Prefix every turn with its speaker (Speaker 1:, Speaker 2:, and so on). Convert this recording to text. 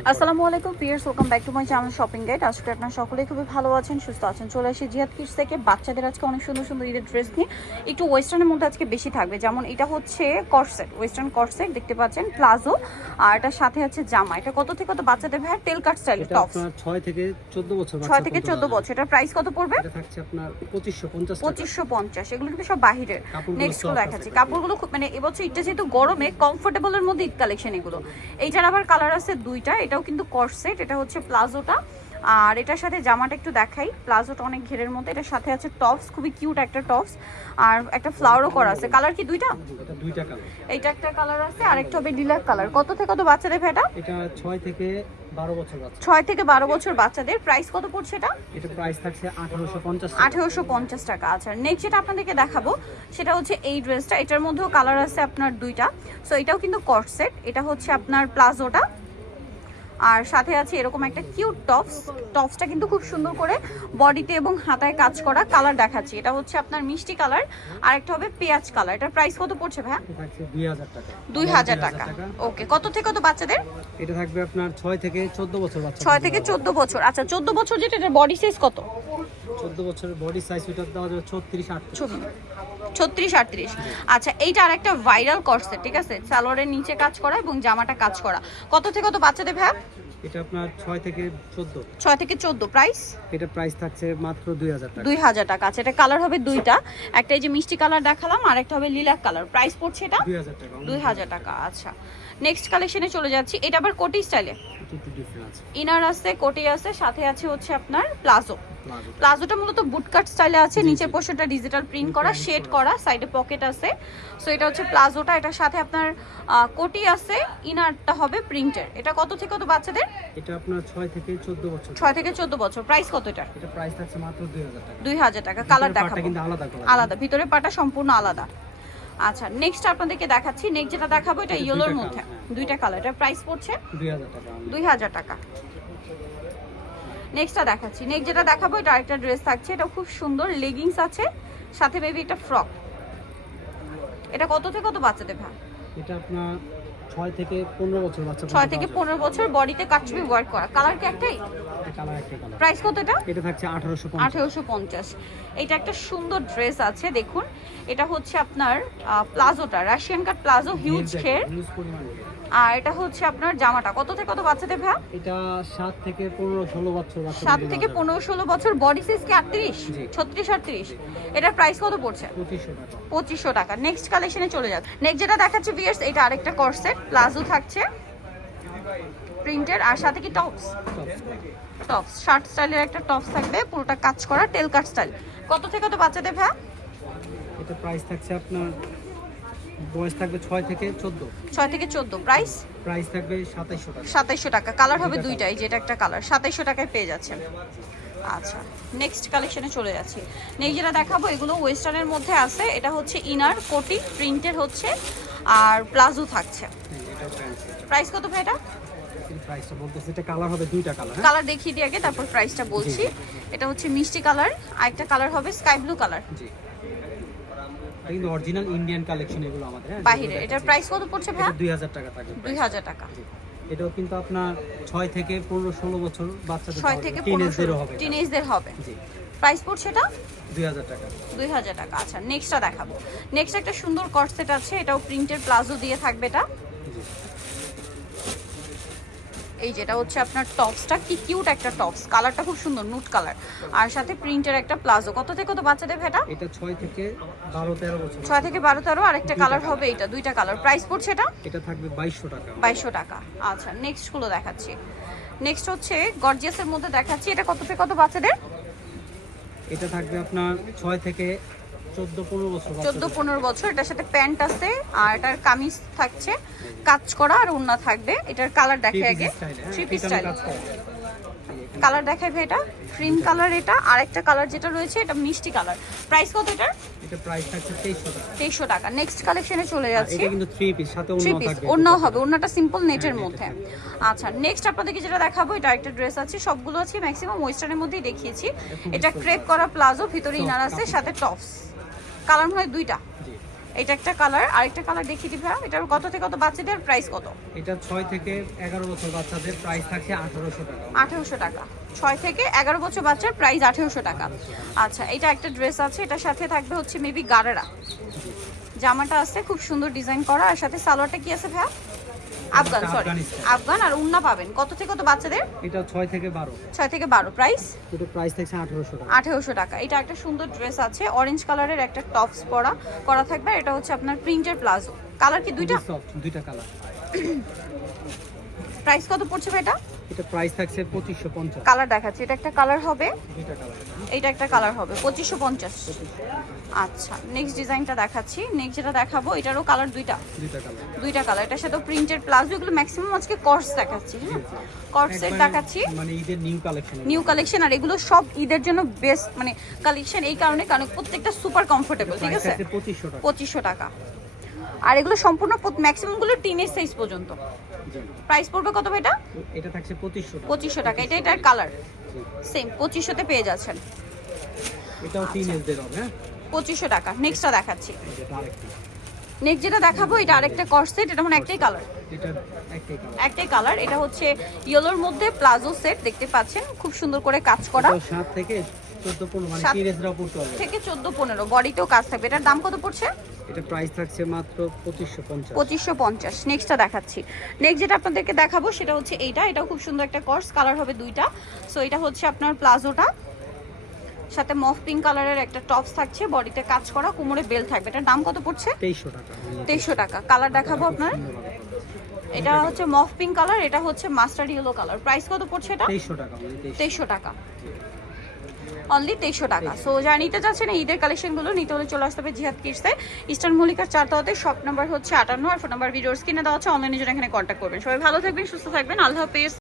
Speaker 1: আসসালামু আলাইকুম pears welcome back to my channel shopping guide আজকে আপনারা সকলেই খুবই ভালো আছেন সুস্থ আছেন। চলে আসি জিহাদ কিডস থেকে। বাচ্চাদের আজকে অনেক সুন্দর সুন্দর ঈদের ড্রেস নিয়ে। একটু ওয়েস্টার্নের মধ্যে আজকে বেশি থাকবে। যেমন এটা হচ্ছে কর্সেট ওয়েস্টার্ন কর্সেট দেখতে পাচ্ছেন প্লাজো। আর এটার সাথে আছে জামা। এটা কত থেকে কত বাচ্চাদের ভাই টেল কাট স্টাইল টপস
Speaker 2: আপনার ছয় থেকে চোদ্দ বছর বাচ্চা
Speaker 1: ছয় থেকে
Speaker 2: পর্যন্ত
Speaker 1: চোদ্দ
Speaker 2: দাদা।
Speaker 1: বছর। এটার প্রাইস কত পড়বে?
Speaker 2: এটা থাকছে আপনার পঁচিশশো পঞ্চাশ
Speaker 1: এগুলো কিন্তু সব বাহিরের।
Speaker 2: নেক্সটগুলো
Speaker 1: দেখাচ্ছি। কাপড়গুলো খুব মানে এবছর ঈদটা যেহেতু গরমে কমফোর্টেবলের মধ্যে ঈদ কালেকশন এগুলো। এইটার আবার কালার আছে দুইটা। এটাও কিন্তু কর্সেট এটা হচ্ছে প্লাজোটা আর এটার সাথে জামাটা একটু দেখাই। প্লাজোটা অনেক ঘেরের মধ্যে। এটার সাথে আছে টপস খুবই কিউট একটা টপস আর একটা ফ্লাওয়ারও করা আছে। কালার কি দুইটা?
Speaker 2: দুইটা কালার
Speaker 1: এইটা একটা কালার আছে আর একটা হবে ডিলার কালার কত থেকে কত বাচ্চাদের ভেটা
Speaker 2: এটা? ছয় থেকে বারো বছর বাচ্চা।
Speaker 1: ছয় থেকে বারো বছর বাচ্চাদের। প্রাইস কত পড়ছে এটা?
Speaker 2: এটা প্রাইস থাকছে আঠারোশো পঞ্চাশ
Speaker 1: আঠেরোশো পঞ্চাশ টাকা। আচ্ছা নেক্সট যেটা আপনাদেরকে দেখাবো সেটা হচ্ছে এই ড্রেসটা এটার মধ্যেও কালার আছে আপনার দুইটা। সো এটাও কিন্তু কটসেট এটা হচ্ছে আপনার প্লাজোটা আর সাথে আছে এরকম একটা কিউট টপস টপসটা কিন্তু খুব সুন্দর করে বডিতে এবং হাতায় কাজ করা কালার দেখাচ্ছি। এটা হচ্ছে আপনার মিষ্টি কালার আর একটা হবে পেঁয়াজ কালার এটার প্রাইস কত পড়ছে
Speaker 2: ভাই দুই হাজার টাকা।
Speaker 1: ওকে কত থেকে কত বাচ্চাদের?
Speaker 2: এটা থাকবে আপনার ছয় থেকে চোদ্দ বছর
Speaker 1: ছয় থেকে চোদ্দ বছর। আচ্ছা চোদ্দ বছর যেটা এটার বডি সাইজ কত?
Speaker 2: চোদ্দ বছরের বডি সাইজ ওটা দেওয়া যাবে ছত্রিশ
Speaker 1: ছত্রিশ আটত্রিশ। আচ্ছা এইটা আর একটা ভাইরাল করছে ঠিক আছে? সালোয়ারের নিচে কাজ করা এবং জামাটা কাজ করা। কত থেকে কত বাচ্চাদের ভ্যাপ
Speaker 2: এটা আপনার ছয় থেকে চোদ্দ।
Speaker 1: ছয় থেকে চোদ্দ প্রাইস
Speaker 2: এটা প্রাইস থাকছে মাত্র দুই হাজার টাকা।
Speaker 1: দুই হাজার টাকা। আচ্ছা এটা কালার হবে দুইটা। একটা এই যে মিষ্টি কালার দেখালাম আর একটা হবে লিলাক কালার প্রাইস পড়ছে এটা?
Speaker 2: দুই হাজার টাকা
Speaker 1: দুই হাজার টাকা আচ্ছা। নেক্সট কালেকশনে চলে যাচ্ছি। এটা আবার কোটি স্টাইলে
Speaker 2: আছে।
Speaker 1: ইনার আছে কোটি আছে সাথে আছে হচ্ছে আপনার প্লাজো প্লাজোটা মূলত বুটকাট স্টাইলে আছে নিচের পোর্শনটা ডিজিটাল প্রিন্ট করা শেড করা। সাইডে পকেট আছে। সো এটা হচ্ছে প্লাজোটা এটার সাথে আপনার কোটি আছে ইনারটা হবে প্রিন্টের এটা কত থেকে কত বাচ্চাদের?
Speaker 2: এটা আপনার ছয় থেকে চোদ্দ বছর।
Speaker 1: ছয় থেকে চোদ্দ বছর। প্রাইস কত এটার?
Speaker 2: এটা প্রাইস থাকছে মাত্র দুই হাজার টাকা।
Speaker 1: দুই হাজার টাকা। কালার দেখাবো।
Speaker 2: কিন্তু আলাদা
Speaker 1: আলাদা। ভিতরে পাটা সম্পূর্ণ আলাদা। আচ্ছা নেক্সট আপনাদেরকে দেখাচ্ছি। নেক্সট যেটা দেখাবো এটা
Speaker 2: এটা
Speaker 1: ইয়েলোর মধ্যে। দুইটা কালার এটা প্রাইস পড়ছে
Speaker 2: দুই হাজার টাকা।
Speaker 1: দুই হাজার টাকা। নেক্সটটা দেখাচ্ছি। নেক্সট যেটা দেখাবো এটা আরেকটা ড্রেস থাকছে। এটা খুব সুন্দর লেগিংস আছে সাথে বেবি একটা ফ্রক এটা কত থেকে কত বাচ্চাদের ভাই?
Speaker 2: এটা আপনার ছয় থেকে পনেরো বছর বাচ্চা
Speaker 1: ছয় থেকে পনেরো বছর বডিতে কাটছবি ওয়ার্ক করা। কালার কি একটাই?
Speaker 2: কালার কালার
Speaker 1: প্রাইস কত এটা?
Speaker 2: এটা থাকছে আঠারোশো
Speaker 1: আঠেরোশো পঞ্চাশ। এটা একটা সুন্দর ড্রেস আছে দেখুন। এটা হচ্ছে আপনার প্লাজোটা রাশিয়ান কাট প্লাজো হিউজ খের আর এটা হচ্ছে আপনার জামাটা। কত থেকে কত বাচ্চাদের ভাই?
Speaker 2: এটা সাত থেকে পনেরো ষোলো বছর বাচ্চা
Speaker 1: সাত থেকে পনেরো ষোলো বছর। বডি সাইজ কি আটত্রিশ?
Speaker 2: জি।
Speaker 1: ছত্রিশ আটত্রিশ? এটার প্রাইস কত পড়ছে?
Speaker 2: পঁচিশশো টাকা।
Speaker 1: পঁচিশশো টাকা। নেক্সট কালেকশনে চলে যাচ্ছে। নেক্সট যেটা দেখাচ্ছে ভিয়ার্স এটা আরেকটা কর্সেট প্লাজো থাকছে। প্রিন্টের আর সাথে কি টপস টপস শার্ট স্টাইলের একটা টপস থাকবে পুরোটা কাজ করা টেল কাট স্টাইল কত থেকে কত বাচ্চাদের ভাই?
Speaker 2: এটা প্রাইস থাকছে আপনার বয়স থাকবে ছয় থেকে চোদ্দ।
Speaker 1: ছয় থেকে চোদ্দ। প্রাইস?
Speaker 2: প্রাইস থাকবে সাতাইশশো টাকা।
Speaker 1: সাতাইশশো টাকা। কালার হবে দুইটাই যেটা একটা কালার। সাতাইশশো টাকায় পেয়ে যাচ্ছেন। আচ্ছা নেক্সট কালেকশনে চলে যাচ্ছি। নেক্সট যেটা দেখাবো এগুলো ওয়েস্টার্নের মধ্যে আছে। এটা হচ্ছে ইনার কোটি প্রিন্টের হচ্ছে আর প্লাজো থাকছে।
Speaker 2: হ্যাঁ, প্রাইস
Speaker 1: প্রাইস কত ভাই এটা?
Speaker 2: প্রাইসটা বলতেছে এটা কালার হবে দুইটা কালার হ্যাঁ?
Speaker 1: কালার দেখিয়ে দিয়ে আগে তারপর প্রাইসটা বলছি। এটা হচ্ছে মিষ্টি কালার আর একটা কালার হবে স্কাই ব্লু কালার
Speaker 2: জি। কিন্তু অরিজিনাল ইন্ডিয়ান কালেকশন এগুলো আমাদের হ্যাঁ
Speaker 1: বাহিরে। এটার প্রাইস কত পড়ছে ভাই
Speaker 2: দুই হাজার টাকা থাকবে
Speaker 1: দুই হাজার টাকা।
Speaker 2: এটাও কিন্তু আপনার ছয় থেকে পনেরো ষোলো বছর বাচ্চাদের
Speaker 1: ছয় থেকে
Speaker 2: টিনেজদেরও হবে।
Speaker 1: টিনেজদের হবে।
Speaker 2: জি।
Speaker 1: প্রাইস পড়ছে এটা?
Speaker 2: দুই হাজার টাকা।
Speaker 1: দুই হাজার টাকা। আচ্ছা নেক্সটটা দেখাবো। নেক্সট একটা সুন্দর কর্সেট আছে এটাও প্রিন্টের প্লাজো দিয়ে থাকবে এটা।
Speaker 2: জি।
Speaker 1: এই যেটা হচ্ছে আপনার টপসটা। কি কিউট একটা টপস। কালারটা খুব সুন্দর নুট কালার। আর সাথে প্রিন্টের একটা প্লাজো। কত থেকে কত বাচ্চাদের ভেটা?
Speaker 2: এটা ছয় থেকে বারো তেরো বছর।
Speaker 1: ছয় থেকে বারো তেরো আর একটা কালার হবে এটা দুইটা কালার। প্রাইস পড়ছে এটা?
Speaker 2: এটা থাকবে বাইশশো টাকা।
Speaker 1: বাইশশো টাকা। আচ্ছা নেক্সটগুলো দেখাচ্ছি। নেক্সট হচ্ছে গর্জিয়াসের মধ্যে দেখাচ্ছি। এটা কত থেকে কত বাচ্চাদের?
Speaker 2: এটা থাকবে আপনার ছয় থেকে চোদ্দ পনেরো বছর
Speaker 1: এটার সাথে প্যান্ট আছে আর এটার কামিজ থাকছে কাজ করা আর ওড়না থাকবে। এটার কালার দেখে আগে
Speaker 2: হ্যাঁ,
Speaker 1: থ্রি পিস স্টাইল। কালার দেখাবে এটা ক্রিম কালার এটা আর একটা কালার যেটা রয়েছে এটা মিষ্টি কালার। প্রাইস কত এটার?
Speaker 2: এটা প্রাইস থাকছে তেইশশো টাকা।
Speaker 1: তেইশশো টাকা। নেক্সট কালেকশনে চলে যাচ্ছে।
Speaker 2: এটা কিন্তু থ্রি পিস সাথে
Speaker 1: থ্রি পিস।
Speaker 2: থাকবে।
Speaker 1: ওড়নাও হবে ওড়নাটা সিম্পল নেটের মধ্যে। আচ্ছা নেক্সট আপনাদেরকে যেটা দেখাবো এটা একটা ড্রেস আছে সবগুলো আছে ম্যাক্সিমাম ওয়েস্টার্নের মধ্যেই দেখিয়েছি। এটা। ক্রেপ করা প্লাজো ভিতরে ইনার আছে সাথে টপস কালার হয় দুইটা। এটা একটা কালার আর একটা কালার দেখিয়ে দিবে এটার কত থেকে কত বাচ্চাদের প্রাইস কত?
Speaker 2: এটা 6 থেকে এগারো বছর বাচ্চাদের প্রাইস থাকে 1800 টাকা।
Speaker 1: আঠেরোশো টাকা। 6 থেকে এগারো বছর বাচ্চার প্রাইস আঠেরোশো টাকা। আচ্ছা এটা একটা ড্রেস আছে এটার সাথে থাকবে হচ্ছে মেবি গারারা। জামাটা আছে খুব সুন্দর ডিজাইন করা। আর সাথে সালোয়ারটা কি আছে ভাইয়া? আফগান সরি
Speaker 2: আফগান
Speaker 1: আর উন্না পাবেন। কত থেকে কত বাচ্চাদের?
Speaker 2: এটা ছয় থেকে বারো।
Speaker 1: ছয় থেকে বারো। প্রাইস
Speaker 2: এটা প্রাইস থাকছে আঠারোশো টাকা।
Speaker 1: আঠেরোশো টাকা। এটা একটা সুন্দর ড্রেস আছে অরেঞ্জ কালারের একটা টপস পরা করা থাকবে। এটা হচ্ছে আপনার প্রিন্টের প্লাজো কালার কি দুইটা?
Speaker 2: দুইটা কালার
Speaker 1: প্রাইস কত পড়ছে এটা?
Speaker 2: এটা প্রাইস থাকছে পঁচিশশো পঞ্চাশ।
Speaker 1: কালার দেখাচ্ছে এটা একটা কালার হবে?
Speaker 2: দুইটা কালার
Speaker 1: এটা একটা কালার হবে পঁচিশশো পঞ্চাশ। আচ্ছা নেক্সট ডিজাইনটা দেখাচ্ছি। নেক্সট যেটা দেখাবো এটারও কালার দুইটা।
Speaker 2: দুইটা কালার
Speaker 1: দুইটা কালার এটার সাথে প্রিন্টেড প্লাজো এগুলো ম্যাক্সিমাম আজকে কর্স দেখাচ্ছি হ্যাঁ? কর্স সেট দেখাচ্ছি।
Speaker 2: মানে ঈদের নিউ কালেকশন
Speaker 1: নিউ কালেকশন আর এগুলো সব ঈদের জন্য বেস্ট মানে কালেকশন এই কারণে কারণ প্রত্যেকটা সুপার কমফোর্টেবল ঠিক আছে?
Speaker 2: থাকছে পঁচিশশো টাকা।
Speaker 1: পঁচিশশো টাকা। আর এগুলো সম্পূর্ণ ম্যাক্সিমামগুলো টিনের সাইজ পর্যন্ত। প্রাইস পড়বে কত এটা
Speaker 2: এটা থাকছে পঁচিশশো টাকা।
Speaker 1: পঁচিশশো টাকা। এটা এটার কালার। সেম পঁচিশশোতে পেয়ে যাচ্ছেন।
Speaker 2: এটাও তিন এজদের হবে হ্যাঁ?
Speaker 1: পঁচিশশো টাকা। নেক্সটটা দেখাচ্ছি। নেক্সট যেটা দেখাবো এটা আরেকটা কর্সেট এটা মানে একটাই কালার
Speaker 2: এটা একটাই কালার
Speaker 1: একটাই কালার এটা হচ্ছে ইয়েলোর মধ্যে প্লাজো সেট দেখতে পাচ্ছেন? খুব সুন্দর করে কাজ করা।
Speaker 2: এটাও সাত থেকে মানে
Speaker 1: থেকে চোদ্দ পনেরো বডিতেও কাজ থাকবে। এটার দাম কত পড়ছে?
Speaker 2: এটা প্রাইস থাকছে মাত্র
Speaker 1: নেক্সটটা দেখাচ্ছি। নেক্সট যেটা আপনাদেরকে দেখাবো সেটা হচ্ছে এইটা। এটাও খুব সুন্দর একটা কর্স কালার হবে দুইটা। সো এটা হচ্ছে আপনার প্লাজোটা। সাথে মফ পিঙ্ক কালারের একটা টপস থাকছে। বডিতে কাজ করা কোমরে বেল থাকবে। এটার দাম কত পড়ছে?
Speaker 2: তেইশশো টাকা।
Speaker 1: কালার দেখাবো আপনার। এটা হচ্ছে মফ পিঙ্ক কালার এটা হচ্ছে মাস্টার্ড ইয়েলো কালার প্রাইস কত পড়ছে এটা?
Speaker 2: তেইশশো টাকা মানে
Speaker 1: টাকা। অনলি তেইশশো টাকা। সো যা নিতে চাচ্ছেন এই ঈদের কালেকশনগুলো নিতে হলে চলে আসতে হবে জিহাদ কিটসে। ইস্টার্ন মল্লিকার চারতলাতে শপ নাম্বার হচ্ছে আটান্ন আর ফোন নাম্বার ভিডিওর স্ক্রিনে দেওয়া হচ্ছে অনলাইনে জন্য এখানে কন্ট্যাক্ট করবেন। সবাই ভালো থাকবেন সুস্থ থাকবেন আল্লাহ হাফেজ।